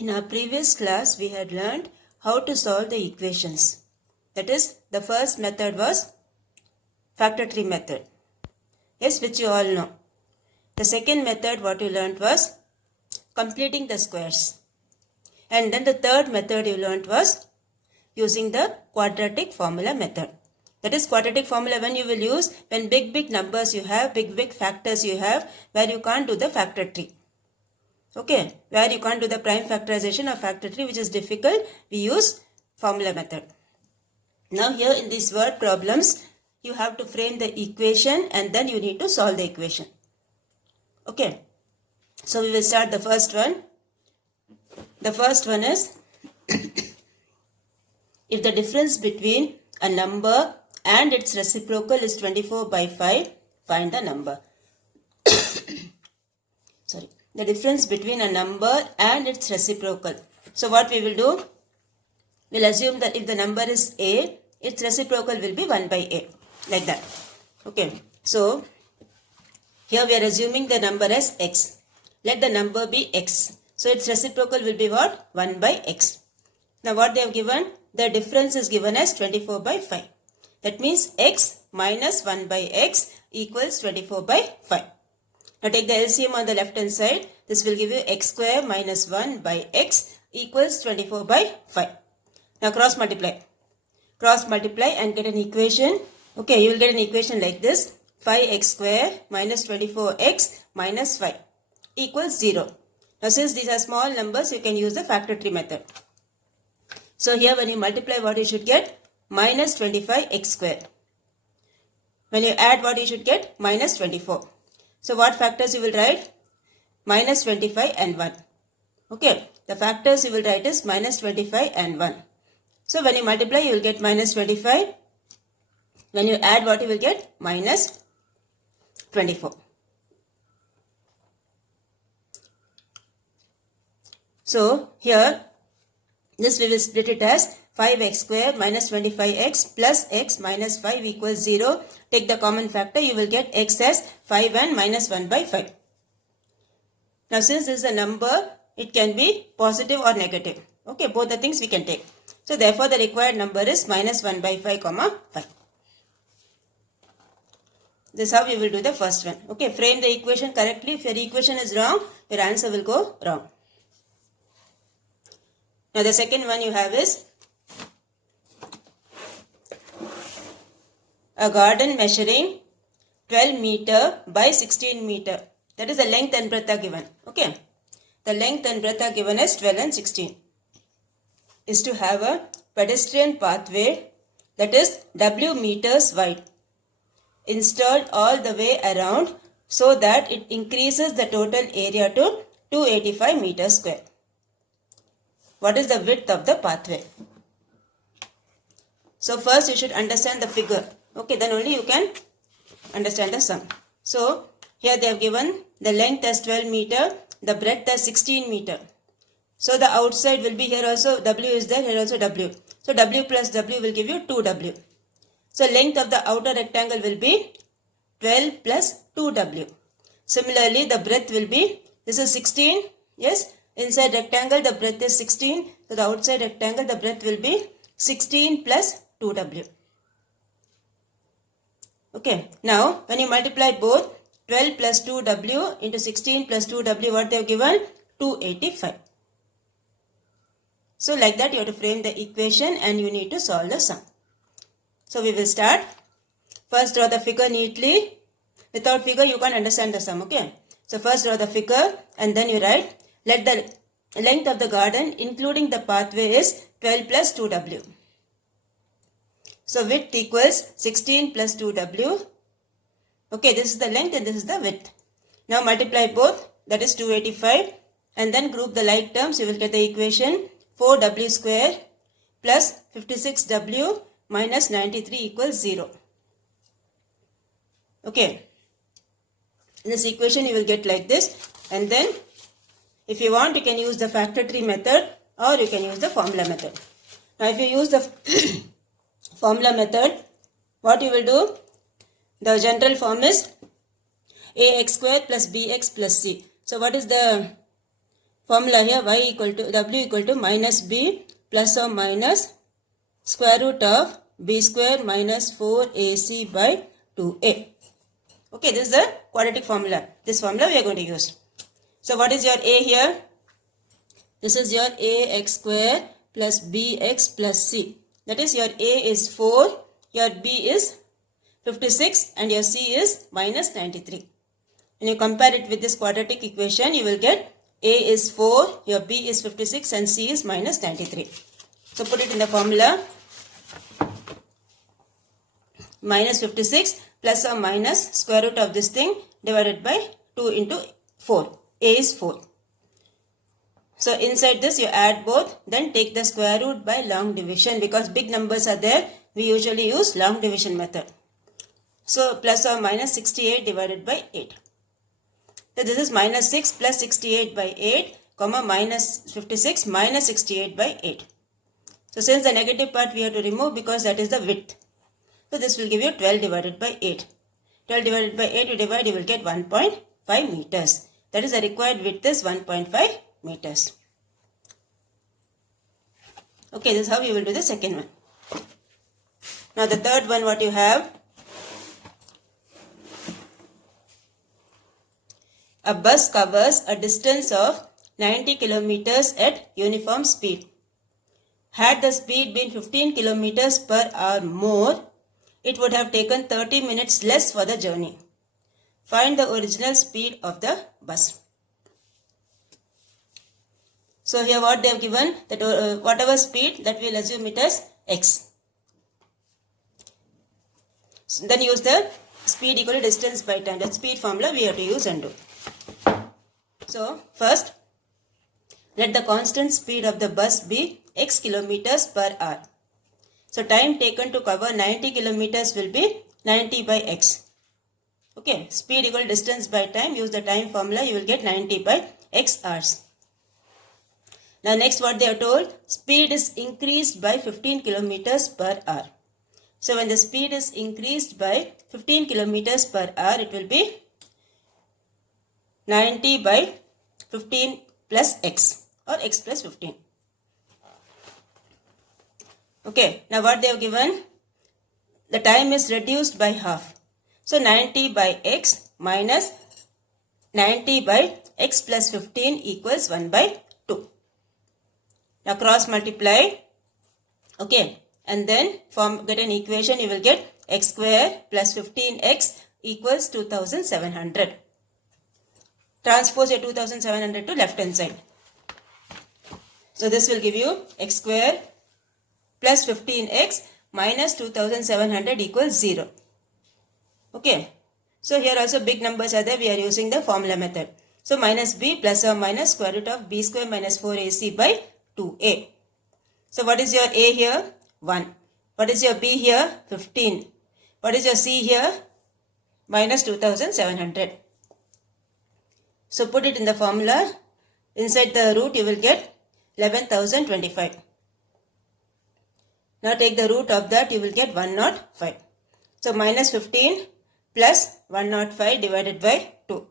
In our previous class, we had learned how to solve the equations. That is, the first method was factor tree method. Yes, which you all know. The second method, what you learned was completing the squares. And then the third method you learned was using the quadratic formula method. That is, quadratic formula when you will use when big numbers you have, big factors you have, where you can't do the factor tree. Okay, where you can't do the prime factorization or factor tree, which is difficult, we use formula method. Now here in these word problems, you have to frame the equation and then you need to solve the equation. Okay, so we will start the first one. The first one is if the difference between a number and its reciprocal is 24/5, find the number. Sorry. The difference between a number and its reciprocal. So what we will do? We'll assume that if the number is a, its reciprocal will be 1/a. Like that. Okay. So here we are assuming the number as x. Let the number be x. So its reciprocal will be what? 1/x. Now what they have given? The difference is given as 24/5. That means x minus 1/x equals 24/5. Now take the LCM on the left hand side. This will give you x square minus 1/x equals 24/5. Now cross multiply. Cross multiply and get an equation. Okay, you will get an equation like this. 5x square minus 24x minus 5 equals 0. Now since these are small numbers, you can use the factor tree method. So here when you multiply, what you should get? Minus 25x square. When you add, what you should get? Minus 24. So what factors you will write? Minus 25 and 1. Okay, the factors you will write is minus 25 and 1. So when you multiply, you will get minus 25. When you add, what you will get? Minus 24. So here, this we will split it as 5x square minus 25x plus x minus 5 equals 0. Take the common factor, you will get x as 5 and minus 1/5. Now since this is a number, it can be positive or negative. Okay, both the things we can take. So therefore the required number is minus 1/5, 5. This is how we will do the first one. Okay, frame the equation correctly. If your equation is wrong, your answer will go wrong. Now the second one you have is a garden measuring 12 meter by 16 meter. That is the length and breadth are given. Okay. The length and breadth are given as 12 and 16. Is to have a pedestrian pathway that is W meters wide, installed all the way around so that it increases the total area to 285 meters square. What is the width of the pathway? So first you should understand the figure. Okay, then only you can understand the sum. So here they have given the length as 12 meter, the breadth as 16 meter. So the outside will be here also W is there, here also W. So W plus W will give you 2W. So length of the outer rectangle will be 12 plus 2W. Similarly, the breadth will be, this is 16, yes, inside rectangle the breadth is 16. So the outside rectangle the breadth will be 16 plus 2W. Okay, now when you multiply both 12 plus 2W into 16 plus 2W, what they have given? 285. So like that you have to frame the equation and you need to solve the sum. So we will start. First draw the figure neatly. Without figure you can't understand the sum. Okay. So first draw the figure and then you write, let the length of the garden including the pathway is 12 plus 2W. So width equals 16 plus 2W. Okay, this is the length and this is the width. Now multiply both, that is 285, and then group the like terms. You will get the equation 4W square plus 56W minus 93 equals 0. Okay. In this equation you will get like this, and then if you want you can use the factor tree method or you can use the formula method. Now if you use the formula method, what you will do? The general form is ax square plus bx plus c. So what is the formula here y equal to w equal to minus b plus or minus square root of b square minus 4ac by 2a. Okay, this is the quadratic formula. This formula we are going to use. So what is your a here? This is your ax square plus bx plus c. That is your a is 4, your b is 56 and your c is minus 93. When you compare it with this quadratic equation, you will get a is 4, your b is 56 and c is minus 93. So put it in the formula. Minus 56 plus or minus square root of this thing divided by 2 into 4. A is 4. So inside this you add both, then take the square root by long division. Because big numbers are there, we usually use long division method. So plus or minus 68 divided by 8. So this is minus 6 plus 68 by 8, comma minus 56 minus 68 by 8. So since the negative part we have to remove because that is the width. So this will give you 12 divided by 8. 12 divided by 8 you divide, you will get 1.5 meters. That is the required width is 1.5 meters. Okay, this is how you will do the second one. Now the third one, what you have? A bus covers a distance of 90 kilometers at uniform speed. Had the speed been 15 kilometers per hour more, it would have taken 30 minutes less for the journey. Find the original speed of the bus. So here what they have given, that whatever speed, that we will assume it as x. So then use the speed equal to distance by time. That speed formula we have to use and do. So first, let the constant speed of the bus be x kilometers per hour. So time taken to cover 90 kilometers will be 90 by x. Okay, speed equal to distance by time, use the time formula, you will get 90 by x hours. Now next what they are told, speed is increased by 15 kilometers per hour. So when the speed is increased by 15 kilometers per hour, it will be 90 by 15 plus x or x plus 15. Okay, now what they have given? The time is reduced by half. So 90 by x minus 90 by x plus 15 equals 1 by 2. Now cross multiply. Okay, and then get an equation, you will get x square plus 15x equals 2700. Transpose your 2700 to left hand side. So this will give you x square plus 15x minus 2700 equals 0. Okay. So here also big numbers are there. We are using the formula method. So minus b plus or minus square root of b square minus 4ac by 2a. So what is your a here? 1. What is your b here? 15. What is your c here? Minus 2700. So put it in the formula. Inside the root you will get 11,025. Now take the root of that, you will get 105. So minus 15 plus 105 divided by 2.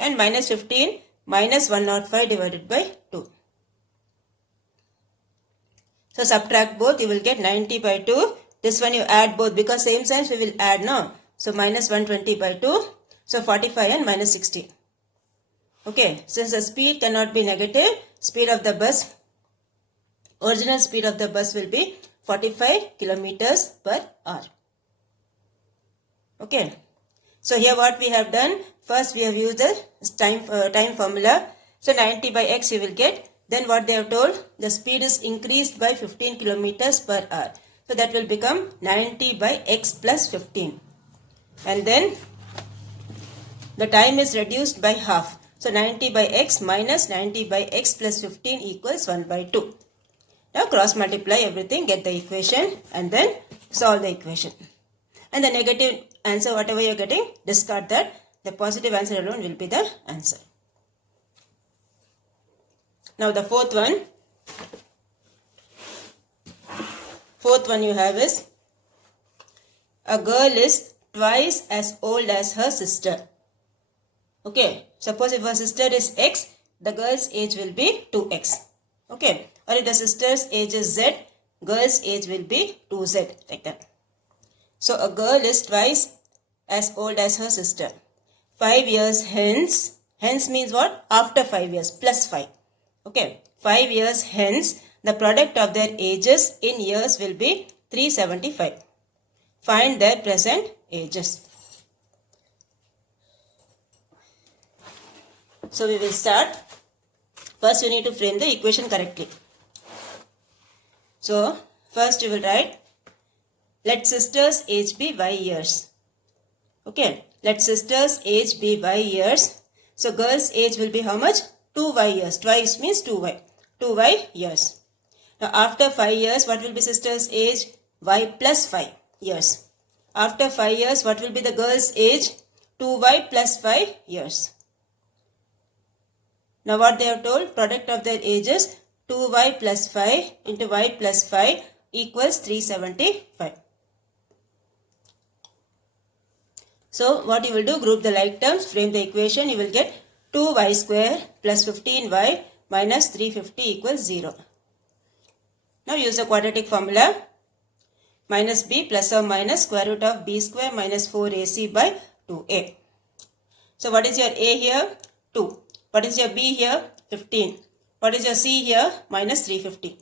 And minus 15 minus 105 divided by 2. So subtract both, you will get 90 by 2. This one you add both because same signs we will add now. So minus 120 by 2. So 45 and minus 60. Okay, since the speed cannot be negative, speed of the bus, original speed of the bus will be 45 kilometers per hour. Okay. So here what we have done, first we have used the time formula. So 90 by x you will get. Then what they have told, the speed is increased by 15 kilometers per hour. So that will become 90 by x plus 15. And then the time is reduced by half. So 90 by x minus 90 by x plus 15 equals 1 by 2. Now cross multiply everything, get the equation and then solve the equation. And the negative answer, whatever you are getting, discard that. The positive answer alone will be the answer. Now the fourth one. Fourth one you have is, a girl is twice as old as her sister. Okay, suppose if her sister is x, the girl's age will be 2x. Okay. Or if the sister's age is z, girl's age will be 2z, like that. So a girl is twice as old as her sister. 5 years hence, hence means what? After 5 years, plus 5. Okay. 5 years hence, the product of their ages in years will be 375. Find their present ages. So we will start. First you need to frame the equation correctly. So first you will write, let sister's age be y years. Okay, let sister's age be y years. So girl's age will be how much? 2y years. Twice means 2y. 2y years. Now after 5 years, what will be sister's age? Y plus 5 years. After 5 years, what will be the girl's age? 2y plus 5 years. Now what they have told, product of their ages 2y plus 5 into y plus 5 equals 375. So what you will do, group the like terms, frame the equation, you will get 2y square plus 15y minus 350 equals 0. Now use the quadratic formula, minus b plus or minus square root of b square minus 4ac by 2a. So what is your a here? 2. What is your b here? 15. What is your c here? Minus 350.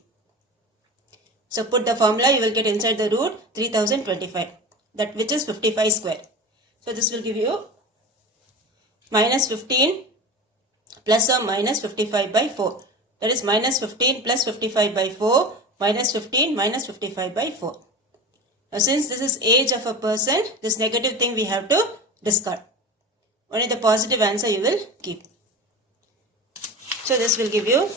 So put the formula, you will get inside the root 3025, that which is 55 square. So this will give you minus 15 plus or minus 55 by 4. That is minus 15 plus 55 by 4 minus 15 minus 55 by 4. Now since this is age of a person, this negative thing we have to discard. Only the positive answer you will keep. So this will give you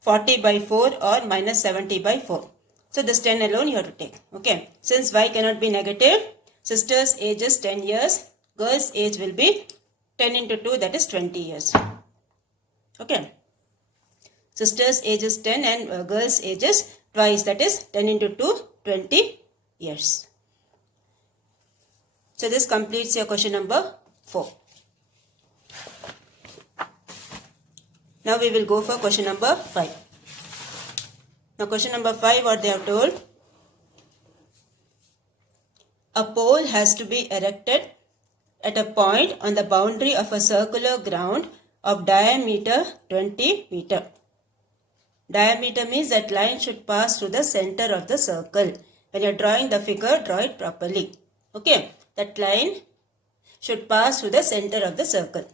40 by 4 or minus 70 by 4. So this 10 alone you have to take. Okay. Since y cannot be negative, sister's age is 10 years. Girl's age will be 10 into 2, that is 20 years. Okay. Sister's age is 10 and girl's age is twice, that is 10 into 2, 20 years. So this completes your question number 4. Now we will go for question number 5. Now question number 5, what they have told. A pole has to be erected at a point on the boundary of a circular ground of diameter 20 meter. Diameter means that line should pass through the center of the circle. When you are drawing the figure, draw it properly. Okay, that line should pass through the center of the circle.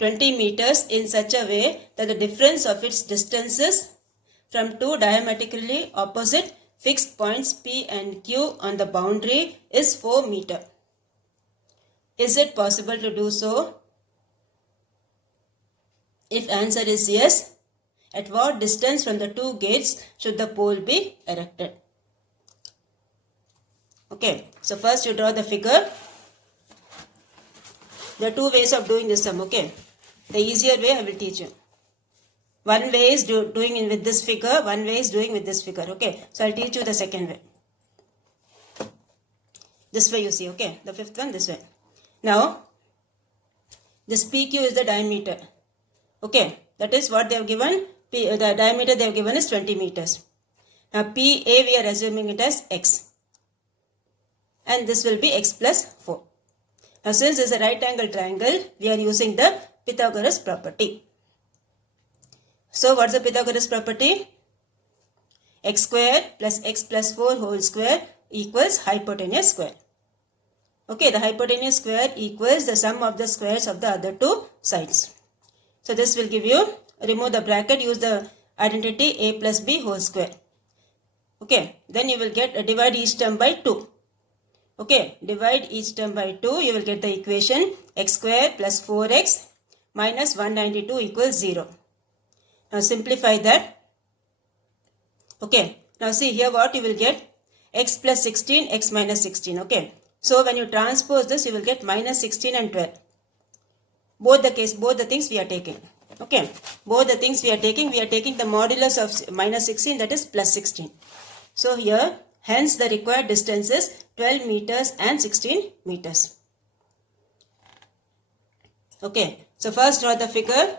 20 meters in such a way that the difference of its distances from two diametrically opposite fixed points P and Q on the boundary is 4 meter. Is it possible to do so? If answer is yes, at what distance from the two gates should the pole be erected? Okay, so first you draw the figure. There are two ways of doing this sum, okay. The easier way I will teach you. One way is doing with this figure, one way is doing with this figure, okay. So I'll teach you the second way. This way you see, okay. The fifth one, this way. Now, this PQ is the diameter, okay. That is what they have given, the diameter they have given is 20 meters. Now PA we are assuming it as x. And this will be x plus 4. Now since this is a right angle triangle, we are using the Pythagoras property. So what's the Pythagoras property? X square plus x plus 4 whole square equals hypotenuse square. Okay, the hypotenuse square equals the sum of the squares of the other two sides. So this will give you, remove the bracket, use the identity a plus b whole square. Okay, then you will get, divide each term by 2. Okay, divide each term by 2, you will get the equation x square plus 4x minus 192 equals 0. Now simplify that. Okay, now see here what you will get, x plus 16, x minus 16, okay. So when you transpose this, you will get minus 16 and 12. Both the things we are taking. Okay, both the things we are taking the modulus of minus 16, that is plus 16. So here, hence the required distance is 12 meters and 16 meters. Okay, so first draw the figure.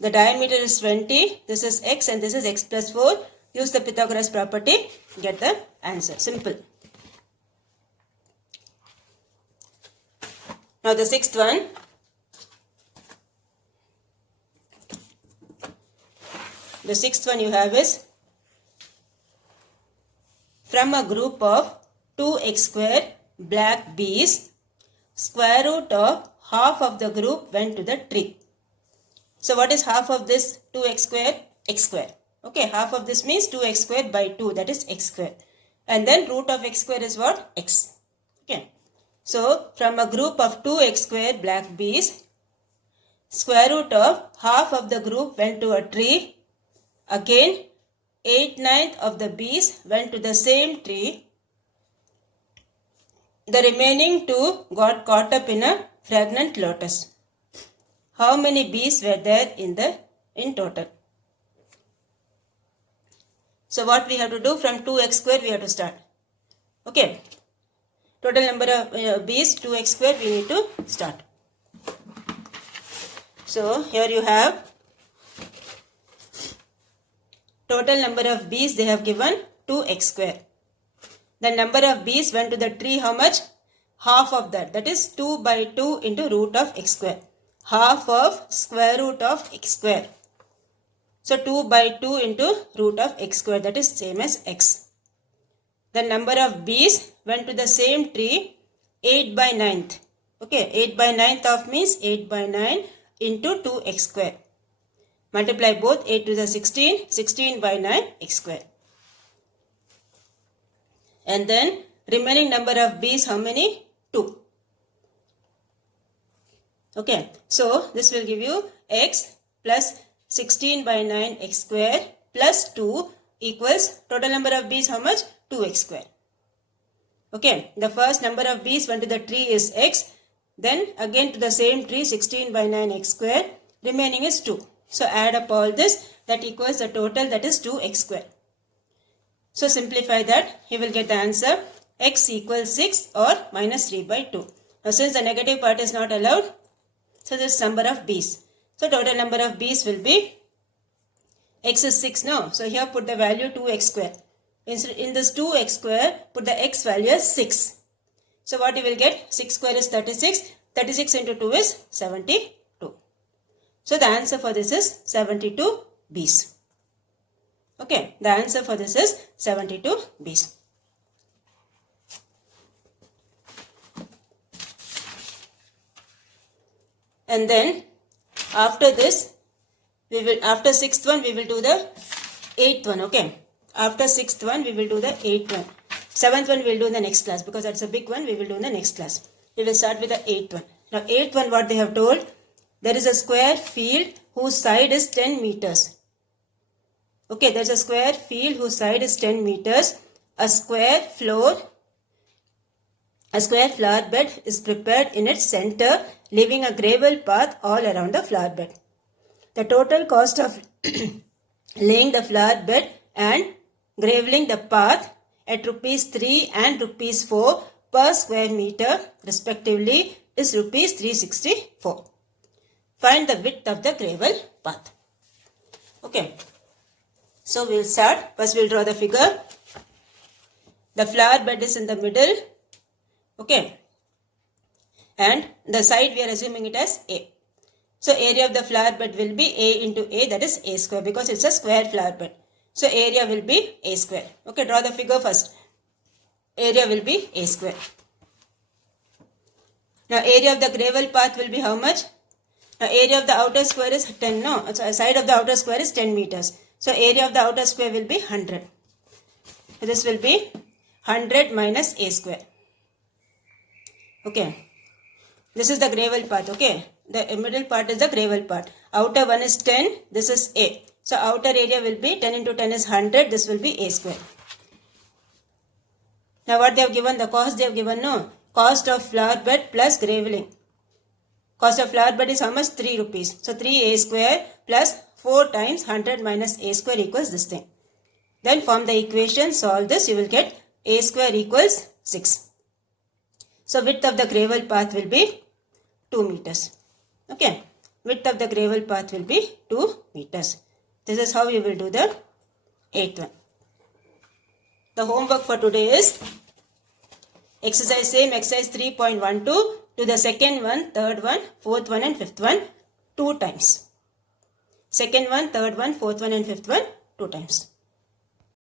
The diameter is 20, this is x and this is x plus 4. Use the Pythagoras property, get the answer. Simple. Now the sixth one. The sixth one you have is, from a group of 2x square black bees, square root of half of the group went to the tree. So what is half of this 2x square? X square. Okay, half of this means 2x square by 2, that is x square. And then root of x square is what? X. Okay. So from a group of 2x square black bees, square root of half of the group went to a tree. Again, 8/9 of the bees went to the same tree. The remaining 2 got caught up in a fragrant lotus. How many bees were there in total? So what we have to do, from 2x square we have to start. Okay. Total number of bees 2x square we need to start. So here you have total number of bees they have given 2x square. The number of bees went to the tree, how much? Half of that, that is 2 by 2 into root of x square. Half of square root of x square. So 2 by 2 into root of x square, that is same as x. The number of bees went to the same tree, 8 by 9th. Okay, 8 by 9th of means 8 by 9 into 2x square. Multiply both, 8 to the 16, 16 by 9 x square. And then remaining number of bees, how many? 2. Okay, so this will give you x plus 16 by 9 x square plus 2 equals total number of bees, how much? 2x square. Okay, the first number of bees went to the tree is x. Then again to the same tree, 16 by 9 x square. Remaining is 2. So add up all this, that equals the total, that is 2x square. So simplify that, you will get the answer x equals 6 or minus 3 by 2. Now since the negative part is not allowed, so this number of bees. So total number of bees will be, x is 6 now. So here put the value 2x square. In this 2x square, put the x value as 6. So what you will get? 6 square is 36. 36 into 2 is 72. So the answer for this is 72 bees. Okay, the answer for this is 72 bees. And then after this, after 6th one, we will do the 8th one. Okay, after 6th one, we will do the 8th one. 7th one we will do in the next class, because that's a big one, we will do in the next class. We will start with the 8th one. Now 8th one, what they have told, there is a square field whose side is 10 meters. Okay, there's a square field whose side is 10 meters. A square flower bed is prepared in its center, leaving a gravel path all around the flower bed. The total cost of laying the flower bed and graveling the path at rupees 3 and rupees 4 per square meter respectively is rupees 364. Find the width of the gravel path. Okay. So we'll start. First we'll draw the figure. The flower bed is in the middle. Okay. And the side we are assuming it as A. So area of the flower bed will be A into A, that is A square, because it's a square flower bed. So area will be A square. Okay, draw the figure first. Area will be A square. Now area of the gravel path will be how much? Now area of the outer square is 10, no? So side of the outer square is 10 meters. So area of the outer square will be 100. So this will be 100 minus A square. Okay. This is the gravel path, okay. The middle part is the gravel part. Outer one is 10, this is A. So outer area will be 10 into 10 is 100, this will be A square. Now what they have given, the cost they have given, no. Cost of flower bed plus graveling. Cost of flower bed is how much? 3 rupees. So 3A square plus 4 times 100 minus A square equals this thing. Then form the equation, solve this, you will get A square equals 6. So width of the gravel path will be 2 meters. Okay, width of the gravel path will be 2 meters. This is how you will do the 8th one. The homework for today is exercise 3.12 to the second one, third one, fourth one and fifth one 2 times. Second one, third one, fourth one and fifth one 2 times.